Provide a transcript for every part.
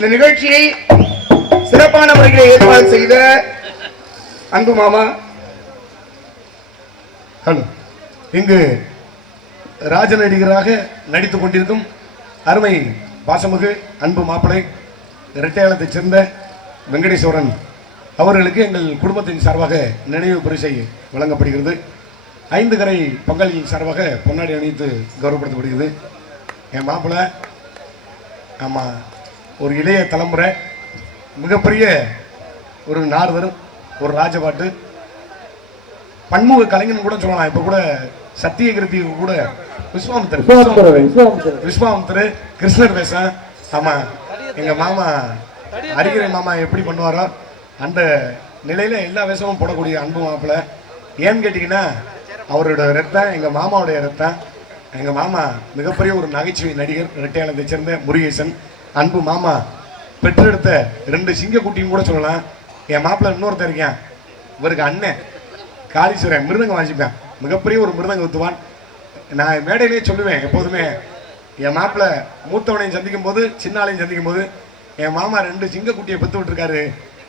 இந்த நிகழ்ச்சியை சிறப்பான முறையில் ஏற்பாடு செய்த அன்பு மாமா, இங்கு ராஜ நடிகராக நடித்துக் கொண்டிருக்கும் அருமை பாசமிகு அன்பு மாப்பிளை இரட்டையாளத்தைச் சேர்ந்த வெங்கடேஸ்வரன் அவர்களுக்கு எங்கள் குடும்பத்தின் சார்பாக நினைவு பரிசை வழங்கப்படுகிறது. 5 கரை பங்காளியின் சார்பாக பொன்னாடி அணிவித்து கௌரவப்படுத்தப்படுகிறது. என் மாப்பிள்ளை ஆமாம் ஒரு இளைய தலைமுறை, மிகப்பெரிய ஒரு நார்வர், ஒரு ராஜபாட்டு, பன்முக கலைஞன் கூட சொல்லலாம். இப்போ கூட சத்தியகிருத்திக்கு கூட விஸ்வாமித்தர் கிருஷ்ணர் வேஷம். ஆமாம் எங்கள் மாமா அரிகிரை மாமா எப்படி பண்ணுவாரோ அந்த நிலையில் எல்லா வேஷமும் போடக்கூடிய அன்பு மாப்பிள்ளை. ஏன்னு கேட்டிங்கன்னா அவரோட ரத்தம் எங்கள் மாமாவுடைய ரத்தம். எங்கள் மாமா மிகப்பெரிய ஒரு நகைச்சுவை நடிகர், இரட்டையாளத்தை சேர்ந்த முருகேசன். அன்பு மாமா பெற்றெடுத்த 2 சிங்கக்குட்டியும் கூட சொல்லலாம். என் மாப்பிள்ளை இன்னொருத்தர் இருக்கேன், இவருக்கு அண்ணன் காளீஸ்வரன், மிருதங்க வாசிப்பேன், மிகப்பெரிய ஒரு மிருதங்க வித்துவான். நான் மேடையிலே சொல்லுவேன் எப்போதுமே, என் மாப்பிள்ளை மூத்தவனையும் சந்திக்கும் போது சின்னாலையும் சந்திக்கும் போது என் மாமா 2 சிங்கக்குட்டியை பெற்று விட்டுருக்காரு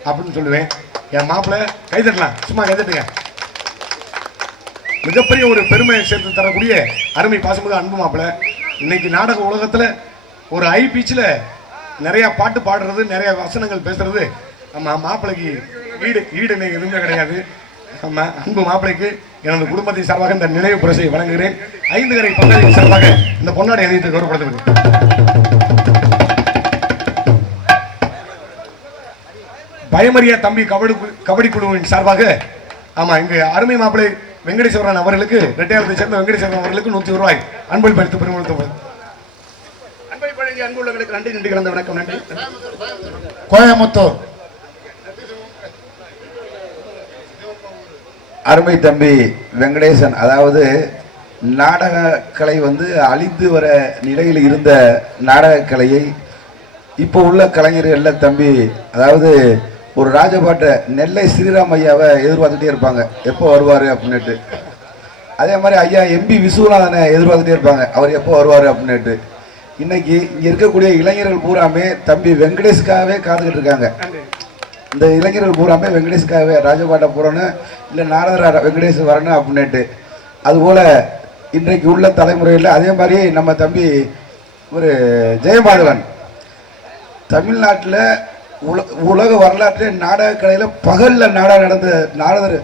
அப்படின்னு சொல்லுவேன். என் மாப்பிள்ளை கைதட்டலாம், சும்மா கைதட்டுங்க. மிகப்பெரிய ஒரு பெருமையை சேர்த்து தரக்கூடிய அருமை பாசமிகு அன்பு மாப்பிள்ளை. இன்னைக்கு நாடக உலகத்துல ஒரு ஹை பீச்சில் நிறைய பாட்டு பாடுறது, நிறைய வசனங்கள் பேசுறது நம்ம மாப்பிள்ளைக்கு ஈடு எதுவுமே கிடையாது. நம்ம அன்பு மாப்பிள்ளைக்கு எனது குடும்பத்தின் சார்பாக இந்த நினைவு பரிசை வழங்குகிறேன். 5 கரை பங்காளியின் சார்பாக இந்த பொன்னாடை அணிவித்து கௌரவப்படுத்துகிறது. பயமறியா தம்பி கபடி குழுவின் சார்பாக ஆமா இங்கு அருமை மாப்பிள்ளை வெங்கடேஸ்வரன் அவர்களுக்கு ரெட்டையாளத்தை சேர்ந்த வெங்கடேஸ்வரன் அவர்களுக்கு 100 ரூபாய் அன்பளிப்பு பரிசு பெருமளத்தவர். அன்பை வழங்கிய அன்புள்ளவர்களுக்கு நன்றி நன்றி கலந்த வணக்கம். நன்றி. கோயமுத்தூர் அருமை தம்பி வெங்கடேசன், அதாவது நாடக கலை அழிந்து வர நிலையில் இருந்த நாடக கலையை இப்போ உள்ள கலைஞர்கள் தம்பி, அதாவது ஒரு ராஜபாட்டை நெல்லை ஸ்ரீராம் ஐயாவை எதிர்பார்த்துட்டே இருப்பாங்க, எப்போ வருவார் அப்படின்னுட்டு. அதே மாதிரி ஐயா எம்பி விஸ்வநாதனை எதிர்பார்த்துட்டே இருப்பாங்க, அவர் எப்போ வருவார் அப்படின்னுட்டு. இன்னைக்கு இங்கே இருக்கக்கூடிய இளைஞர்கள் பூராமே தம்பி வெங்கடேஷ்காகவே காத்துக்கிட்டு இருக்காங்க. இந்த இளைஞர்கள் பூராமே வெங்கடேஷ்காகவே ராஜபாட்டை போடணும், இல்லை நாரதரா வெங்கடேஷ் வரணும் அப்படின்னுட்டு. அதுபோல் இன்றைக்கு உள்ள தலைமுறையில் அதே மாதிரி நம்ம தம்பி ஒரு ஜெயமாதவன் தமிழ்நாட்டில் உலக வரலாற்றில் நாடக கலையில் பகலில் நாடகம் நடந்த நாரதர்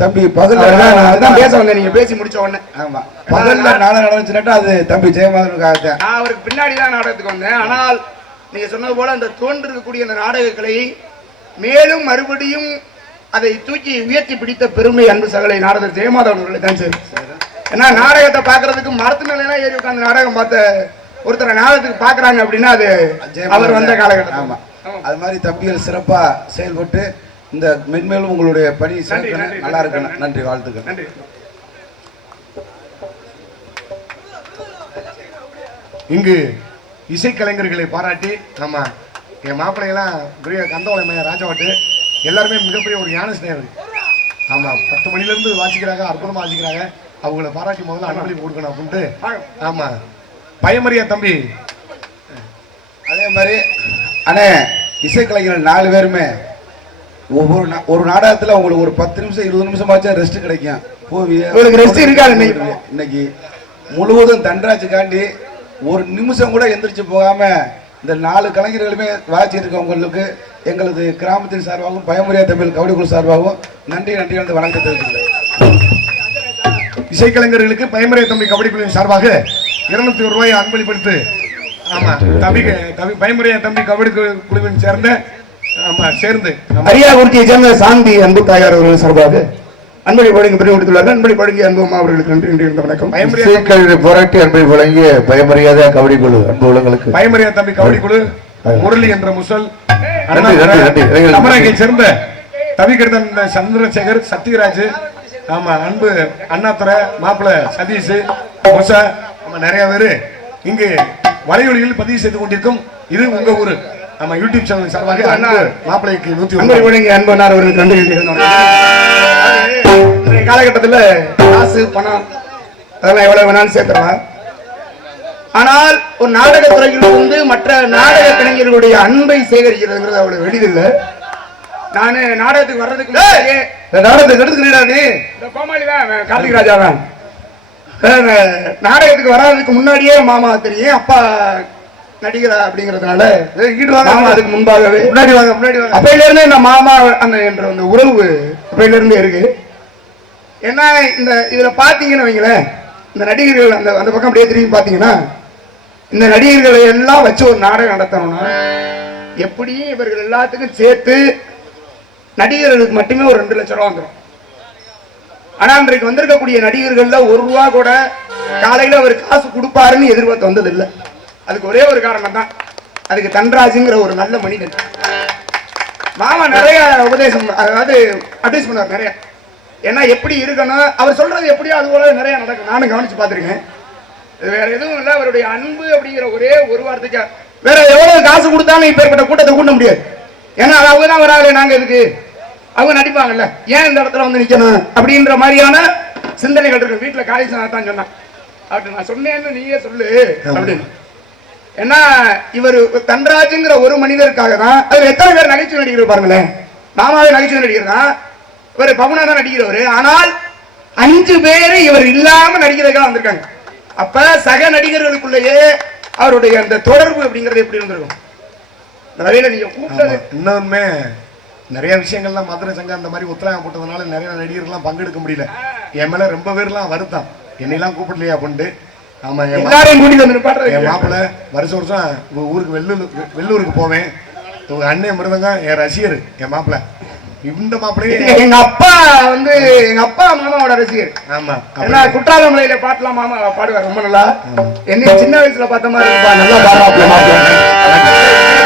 தம்பி பகலில் பேச வந்தேன், நீங்க பேசி முடிச்ச உடனே. ஆமாம், பகலில் நாடகம் நடந்துச்சுன்னா அது தம்பி ஜெயமாதவனுக்காக தான். நான் அவருக்கு பின்னாடி தான் நாடகத்துக்கு வந்தேன். ஆனால் நீங்க சொன்னது போல அந்த தோன்றிருக்கக்கூடிய அந்த நாடக கலையை மேலும் மறுபடியும் அதை தூக்கி உயர்த்தி பிடித்த பெருமை அன்பு சகலை நாரதர் ஜெயமாதவன் அவர்களை தான் சரி. ஏன்னா நாடகத்தை பார்க்கறதுக்கு மரத்து மேலாம் ஏறி உட்காந்து நாடகம் பார்த்த ஒருத்தரை நாடகத்துக்கு பார்க்கறாங்க அப்படின்னா அது அவர் வந்த காலகட்டம். ஆமா, அது மாதிரி தம்பிகள் சிறப்பா செயல்பட்டு இந்த மென்மேலும் உங்களுடைய பணி நல்லா இருக்கணும். நன்றி, வாழ்த்துக்கள். நன்றி. இங்கு இசைக்கலைஞர்களை பாராட்டி நம்ம என் மாப்பிள்ளையெல்லாம் பெரிய கந்தவளமையா ராஜாவாட்டு எல்லாருமே மிகப்பெரிய ஒரு ஞான ஸ்நேகர். ஆமா, 10 மணிலேருந்து வாசிக்கிறாங்க, அற்புதமா வாசிக்கிறாங்க. அவங்கள பாராட்டி முதல்ல அன்பளிப்பு கொடுக்கணும் அப்படின்ட்டு. ஆமா, பயமறியா தம்பி. அதே மாதிரி அண்ணே இசைக்கலைஞர்கள் 4 பேருமே ஒரு நாடகத்துல உங்களுக்கு ஒரு 10 நிமிஷம் 20 நிமிஷமாச்சும் ரெஸ்ட் கிடைக்கும். உங்களுக்கு ரெஸ்ட் இருக்காது. இன்னைக்கு முழுவதும் தண்டராஜுக்காண்டி ஒரு நிமிஷம் கூட எந்திரிச்சு போகாம இந்த 4 கலைஞர்களுமே வாட்சி இருக்கவங்களுக்கு எங்களது கிராமத்தின் சார்பாகவும் பயமுறையா தமிழ் கபடிக்குழு சார்பாகவும் நன்றி நன்றி வந்து வணக்கம் தெரிவித்துள்ளேன். இசைக்கலைஞர்களுக்கு பயமுறையா தம்பி கபடிக்குழுவின் சார்பாக 200 ரூபாய் அன்பளிப்படுத்து. ஆமா, தம்பி பயமுறையா தம்பி கபடி குழுவின் சேர்ந்த சேர்ந்து அரியாகுறிச்சியை சேர்ந்த சாந்தி அன்பு தாயார் அவர்கள் சார்பாக அன்பளி வழங்கி பெரிய கொடுத்துள்ளார்கள். அன்பளி வழங்கிய அன்பு அவர்களுக்கு நன்றி நன்றி வணக்கம். புரட்டி அன்பை வழங்கிய பயமறியாத கபடி குழு அன்பு உள்ளங்களுக்கு பயமறியா தம்பி கபடி குழு முரளி என்ற முசல் நன்றி. சேர்ந்த தவிக்கிறதன் சந்திரசேகர் சத்யராஜ், ஆமா அன்பு அண்ணாத்துறை மாப்பிள்ள சதீஷ் முசா, ஆமா நிறைய பேரு இங்கு வலையொலியில் பதிவு செய்து கொண்டிருக்கும். இது உங்க ஊரு. ஆமா, யூடியூப் சேனல் சார்பாக மாப்பிள்ளைக்கு 100 வழங்கிய அன்பு அவர்களுக்கு நன்றி நன்றி. காலகட்டத்தில் காசு பணம் அதெல்லாம் எவ்வளவு வேணாலும் சேர்த்துடலாம். ஆனால் ஒரு நாடக துறையில் மற்ற நாடக கலைஞர்களுடைய அன்பை சேகரிக்கிறதுங்கிறது அவ்வளவு எளிதில்லை. நான் நாடகத்துக்கு வர்றதுக்கு நாடகத்துக்கு எடுத்துக்கிறீடாது இந்த கோமாளி தான் கார்த்திக் ராஜா தான். நாடகத்துக்கு வராதுக்கு முன்னாடியே மாமா தெரியும், அப்பா நடிகரா அப்படிங்கறதுனால அதுக்கு முன்பாகவே முன்னாடி வாங்க அப்பையில இருந்தே இந்த மாமா அந்த என்ற அந்த உறவு அப்பையில இருந்தே இருக்கு. ஏன்னா இந்த இதுல பாத்தீங்கன்னு வைங்களேன், இந்த நடிகர்கள் அந்த அந்த பக்கம் அப்படியே திரும்பி பாத்தீங்கன்னா இந்த நடிகர்களை எல்லாம் வச்சு ஒரு நாடகம் நடத்தணும்னா எப்படி இவர்கள் எல்லாத்துக்கும் சேர்த்து நடிகர்களுக்கு மட்டுமே ஒரு 2 லட்சம் ரூபா வந்துடும். ஆனா இன்றைக்கு வந்திருக்கக்கூடிய நடிகர்கள்ல 1 ரூபா கூட காலையில அவர் காசு கொடுப்பாருன்னு எதிர்பார்த்து வந்தது இல்லை. அதுக்கு ஒரே ஒரு காரணம் தான், அதுக்கு தன்ராஜுங்கிற ஒரு நல்ல மனிதன். மாமா நிறைய உபதேசம், அதாவது அட்வைஸ் பண்ணார் நிறைய. ஏன்னா எப்படி இருக்கணும் அவர் சொல்றது எப்படியோ அது போல நிறைய நடக்கும். நானும் கவனிச்சு பார்த்துருக்கேன். வேற எதுவும் இல்லை, அவருடைய அன்பு அப்படிங்கிற ஒரே ஒரு வார்த்தைக்கு வேற எவ்வளவு காசு கொடுத்தாலும் இப்பேற்பட்ட கூட்டத்தை கூட்ட முடியாது. ஏன்னா அவங்க தான் வராது, நாங்க எதுக்கு, அவங்க நடிப்பாங்கல்ல, ஏன் இந்த இடத்துல வந்து நிக்கணும் அப்படின்ற மாதிரியான சிந்தனைகள் இருக்கு. வீட்டுல காலேஜ் தான் சொன்னான், அப்படி நான் சொன்னேன்னு நீயே சொல்லு அப்படின்னு. ஏன்னா இவர் தன்ராஜுங்கிற ஒரு மனிதருக்காக தான். அது எத்தனை பேர் நகைச்சுவை நடிகர் பாருங்களேன். மாமாவே நகைச்சுவை நடிகர் தான், இவர் பவுனா தான் நடிக்கிறவர். ஆனால் 5 பேர் இவர் இல்லாம நடிக்கிறதுக்காக வந்திருக்காங்க. அப்ப சக நடிகர்களுக்குள்ளேயே அவருடைய அந்த தொடர்பு அப்படிங்கிறது எப்படி இருந்திருக்கும். இந்த வகையில நீங்க கூப்பிட்டது இன்னொருமே நிறைய விஷயங்கள்லாம் மதுரை சங்கம் அந்த மாதிரி ஒத்துழைப்பு போட்டதுனால நிறைய நடிகர்கள்லாம் பங்கெடுக்க முடியல. என் மேல ரொம்ப பேர்லாம் வருத்தம், என்னெல்லாம் கூப்பிடலையா அப்படின்ட்டு. ஆமா, எல்லாரையும் கூட்டிட்டு வந்து நிப்பாட்டுறது. என் மாப்பிள்ள வருஷம் ஊருக்கு வெள்ளூருக்கு போவேன். உங்க அண்ணன் மிருதங்க என் ரசிகர், என் மாப்பிள்ள இந்த மாப்பிள்ளையே எங்க அப்பா வந்து எங்க அப்பா மாமாவோட ரசிகர். ஆமா ஏன்னா குற்றாலமலையில பாட்டுலாம் மாமா பாடுவார் ரொம்ப நல்லா. என்ன சின்ன வயசுல பார்த்த மாதிரி இருப்பா, நல்லா பாடுவாப்ல மாப்பிள்ளை.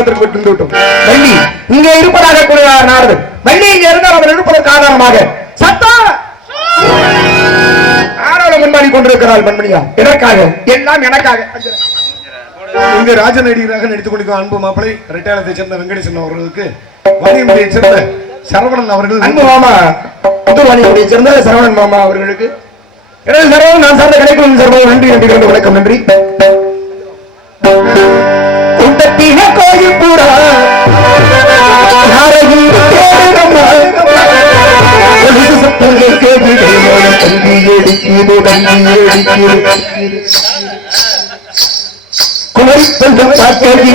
வள்ளி இங்கே இருப்பதாக கூறுகிறார் நாரதர். வள்ளி இங்கே இருந்தால் அவர் இருப்பதற்கு காரணமாக சத்தம் ஆரோட முன்பாடி கொண்டிருக்கிறாள் மண்மணியா. எதற்காக? எல்லாம் எனக்காக. இங்கு ராஜ நடிகராக நடித்துக் கொண்டிருக்கும் அன்பு மாப்பிளை ரெட்டையாளத்தை சேர்ந்த வெங்கடேசன் அவர்களுக்கு வாணியம்பதியை சேர்ந்த சரவணன் அவர்கள் அன்பு மாமா புதுவாணியை சேர்ந்த சரவணன் மாமா அவர்களுக்கு எனது சரவணன் நான் சார்ந்த கிடைக்கும் சரவணன் நன்றி நன்றி வணக்கம் நன்றி. கோயில் பூரா சத்தங்கள் கேட்கிறது கல்வி எடுக்கிறது கல்வி எடுக்கிறது குமரிப்பந்த பாட்டடி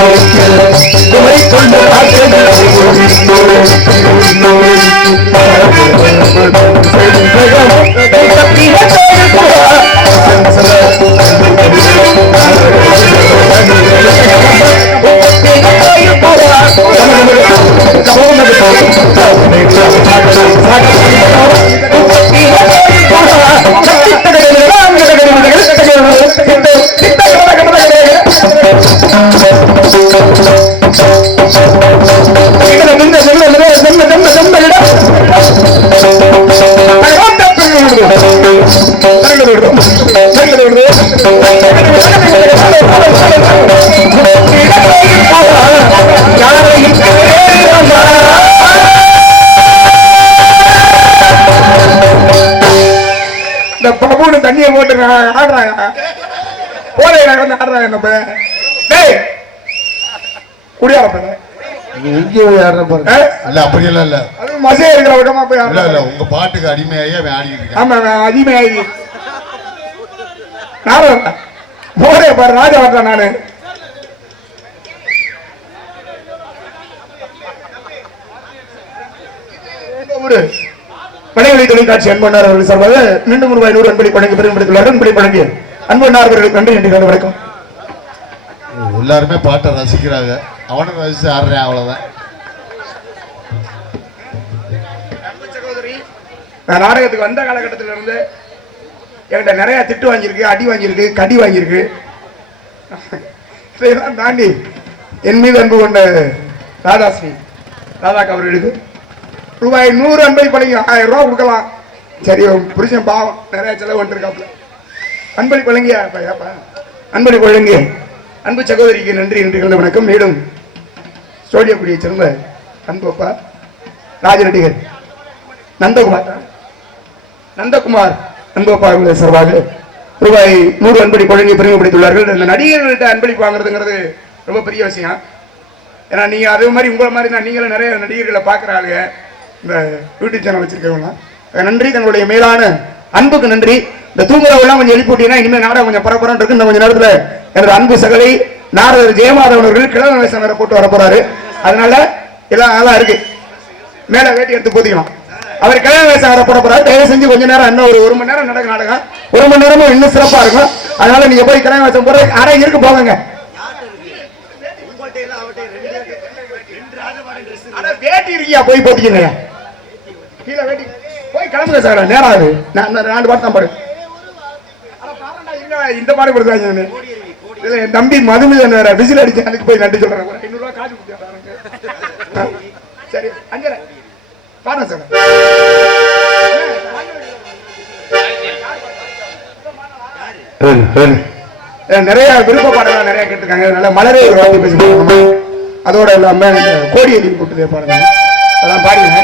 துணை கொண்டு இந்த பபுன்னு தண்ணியை போட்டு ஆடுறாங்க போதை வந்து ஆடுறாங்க நம்ம டேய் குடியாரப்ப எங்கே ஆடுற பாருங்க. இல்ல அப்படியெல்லாம் இல்ல, அது மசையா இருக்கிற விடமா போய் இல்ல இல்ல, உங்க பாட்டுக்கு அடிமையாகி அவன் ஆடி இருக்கான். ஆமா அதிகமாயி நானும் போதே பாரு ராஜா வரேன் நானு ஒரு மலைவழி தொலைக்காட்சி அன்பண்ணார் அவர்கள் சார்பாக மீண்டும் ரூபாய் 100 அன்பளி வழங்கி பெருமைப்படுத்தியுள்ளார். அன்பளி வழங்கிய அன்பண்ணார் அவர்களுக்கு நன்றி என்று வணக்கம். எல்லாருமே பாட்டை ரசிக்கிறாங்க, அவனும் ரசிச்சு ஆடுறேன், அவ்வளவுதான். நான் நாடகத்துக்கு வந்த காலகட்டத்தில இருந்து என்கிட்ட நிறைய திட்டு வாங்கியிருக்கு, அடி வாங்கியிருக்கு, கடி வாங்கியிருக்கு. இதெல்லாம் தாண்டி என் மீது அன்பு கொண்ட ராதாஸ்ரீ ராதாக்கா அவர்களுக்கு ரூபாய் 100 அன்பளி பழங்கி 1000 ரூபா கொடுக்கலாம். சரி புருஷன் பாவம் நிறைய செலவு வந்துருக்காப்ல. அன்பளி பழங்கியா அன்பளி பழங்கிய அன்பு சகோதரிக்கு நன்றி என்று கலந்த வணக்கம். மேலும் சோழியக்குடியை சேர்ந்த அன்பப்பா ராஜ நடிகர் நந்தகுமார் அன்பப்பா சார்பாக ரூபாய் 100 அன்பளிப்பு வழங்கி பெருமைப்படுத்தியுள்ளார்கள். இந்த நடிகர்கள்ட்ட அன்பளிப்பு வாங்குறதுங்கிறது ரொம்ப பெரிய விஷயம். ஏன்னா நீங்க அதே மாதிரி உங்களை மாதிரி தான் நீங்களும் நிறைய நடிகர்களை பார்க்குறாங்க, இந்த யூடியூப் சேனல் வச்சிருக்கவங்களாம். நன்றி, தங்களுடைய மேலான அன்புக்கு நன்றி. இந்த தூங்குறவெல்லாம் கொஞ்சம் எழுப்பிட்டீங்கன்னா இனிமேல் நாடகம் கொஞ்சம் பரபரம் இருக்கு. இந்த கொஞ்ச நேரத்தில் எனது அன்பு சகலை நாரதர் ஜெயமாதவன் அவர்கள் கிழமை வேஷம் வேற போட்டு வர போறாரு. அதனால எல்லாம் நல்லா இருக்கு, மேல வேட்டி எடுத்து போத்திக்கணும். அவர் கிழமை வேஷம் வர போட போறாரு. தயவு செஞ்சு கொஞ்ச நேரம் இன்னும் ஒரு 1 மணி நேரம் நடக்கும் நாடகம். 1 மணி நேரமும் இன்னும் சிறப்பா இருக்கும். அதனால நீங்க போய் கிழமை வேஷம் போற அரை இருக்கு போங்க. வேட்டி இருக்கியா போய் போட்டிக்கங்க, கீழே வேட்டி போய் கிளம்புங்க சார், நேரம் ஆகுது. நான் 2 பாட்டு தான் பாடு இந்த பாடு கொடுத்தாங்க. இதுல என் தம்பி மதுமிதன் வேற விசில் அடிச்சு அதுக்கு போய் நன்றி சொல்றேன். 500 ரூபாய் காசு கொடுத்தாங்க. சரி அஞ்சரை பாருங்க சார். நிறைய விருப்ப பாடலாம் நிறைய கேட்டிருக்காங்க. அதனால மலரே ஒரு வார்த்தை பேசி அதோட இல்லாம கோடி எழுதி போட்டு பாருங்க, அதெல்லாம் பாருங்க.